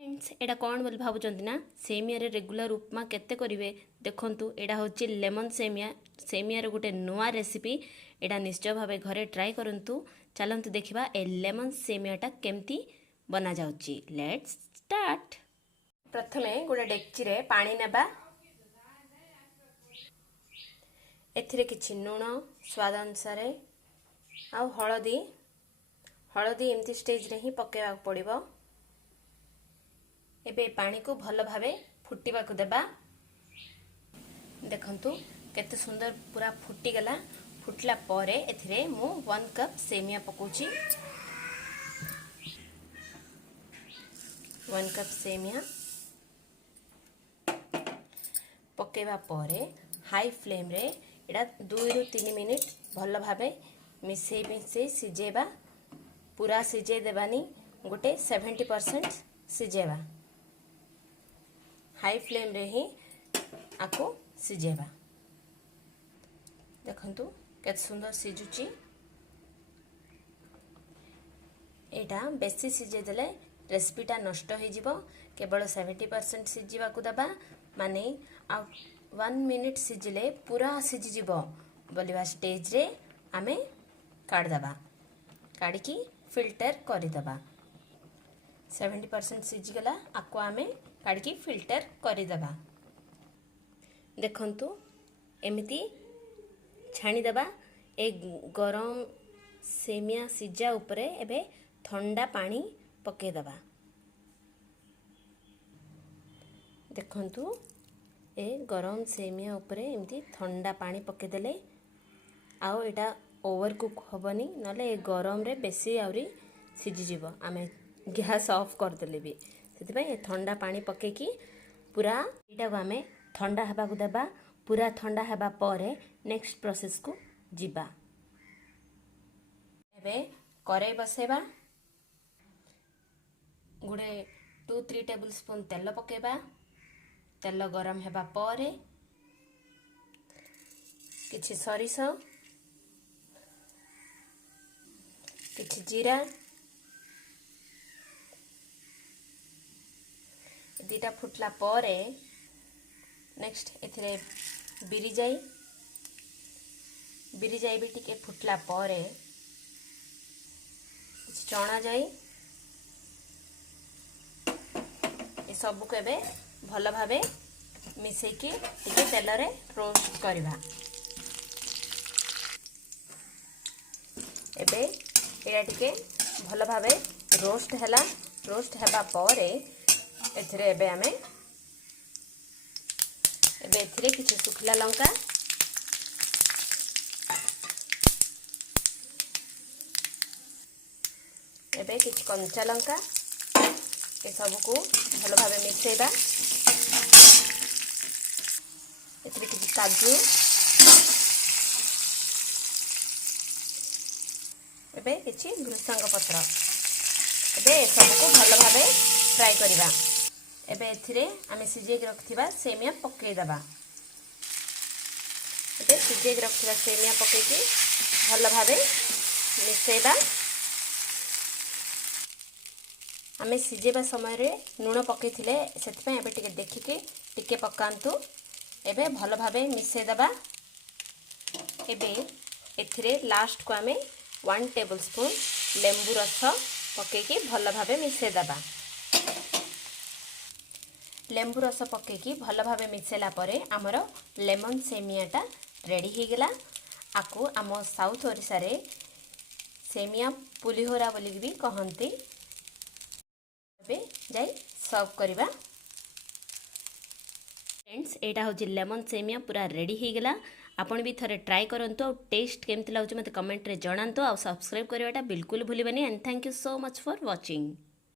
Friends एटा कौन बोली भावुंट ना सेमिया रे रेगुलर उपमा केते करिवे देखंतु एटा होची लेमन सेमिया रे गोटे नुआ रेसिपी एटा निश्चय भावे घरे ट्राई करंतु चलंतु देखिबा ए लेमन सेमियाटा केमती बना जाउची। Let's start. प्रथमे गोटे डेक्ची रे पानी नेबा एथिरे किछि नुण स्वाद अनुसार आ हळदी एमती स्टेज रे ही पकेबा पड़िबो। एबे पानी को भल भावे फुटिबा को देबा। देखंतु केते सुंदर पूरा फुटी गला। फुटला परे एथिरे मु 1 कप सेमिया पकोची। 1 कप सेमिया पकेबा परे हाई फ्लेम रे एडा 2 रु 3 मिनिट भल भावे मिसे सिजेबा। पूरा सिजे देबानी गोटे 70% सिजेबा। हाई फ्लेम रे ही आको सिजेबा। देखंतु केते सुंदर सिजुची। एटा बेसी सिजे देले रेसिपीटा नष्ट हो जिवो। केवल 70% सिजिबा को दबा माने 1 मिनिट सिजिले पूरा सिजि जिवो बोलिबा स्टेज रे आमे काढ दबा। काढी की फिल्टर करि दबा। 70% सिजि गला आको आमे काढी की फिल्टर करि दबा। देखंतु एमिति छाणी दबा। ए गरम सेमिया सिजा उपरे एबे ठंडा पानी पके दबा। देखंतु ए गरम सेमिया उपरे एमिति ठंडा पानी पके देले आउ एटा ओवर कुक होबनी नले ए गरम रे बेसी आउरी सिजि जिवो। आमे गैस ऑफ कर देले भी सेति ठंडा पानी पके की पूरा एटा को आमे ठंडा हेबा को देबा। पूरा ठंडा हेबा परे नेक्स्ट प्रोसेस को जिबा। एबे कढ़ाई बसेबा। गुडे 2-3 टेबल स्पून तेल पकेबा। तेल गरम हेबा परे किछि सरिष किछि जीरा दीटा फुटला परे नेक्स्ट एथिरे बिरी जाई भी टिके फुटला परे चना जाई ए सब को एबे भल भावे मिसई की टिके तेल रे रोस्ट करबा। एबे एटा टिके भल भावे रोस्ट हैला। रोस्ट हेबा परे एथिरे एबे आमे एथिरे किछि सुखला लंका एबे किछि कंचा लंका ए सब को भल भावे मिसेबा। एथिरे किछि काजू एबे किछि भृषंग पत्र एबे ए सब को भल भावे फ्राई करिबा। एबे एथिरे आमे सिजे रखथिबा सेमिया पके दबा। एबे सिजे रखथिबा सेमिया पके की भल भावे मिसेबा। आमे सिजेबा समय रे नुण पके थिले सेति एबे टिके देखि के टिके पकांतु। एबे भल भावे मिसे दबा। एबे एथिरे लास्ट को आमे 1 टेबल स्पून लेंबू रस पके की भल भावे मिसे दबा। लेंबू रस पके की भल भावे मिसेला परे हमर लेमन सेमियाटा रेडी हो गला। आकु आम साउथ ओडिसा रे सेमिया पुलिहोरा बोली भी कहंती। एबे जाई सर्व करबा। फ्रेंड्स एटा हो लेमन सेमिया पूरा रेडी हो गला। आपण भी थरे ट्राई करंतु और टेस्ट केमति लागुच मते कमेंट रे जणांतु। और सब्सक्राइब करवाटा बिल्कुल भूलिबनी। And thank you so much for watching.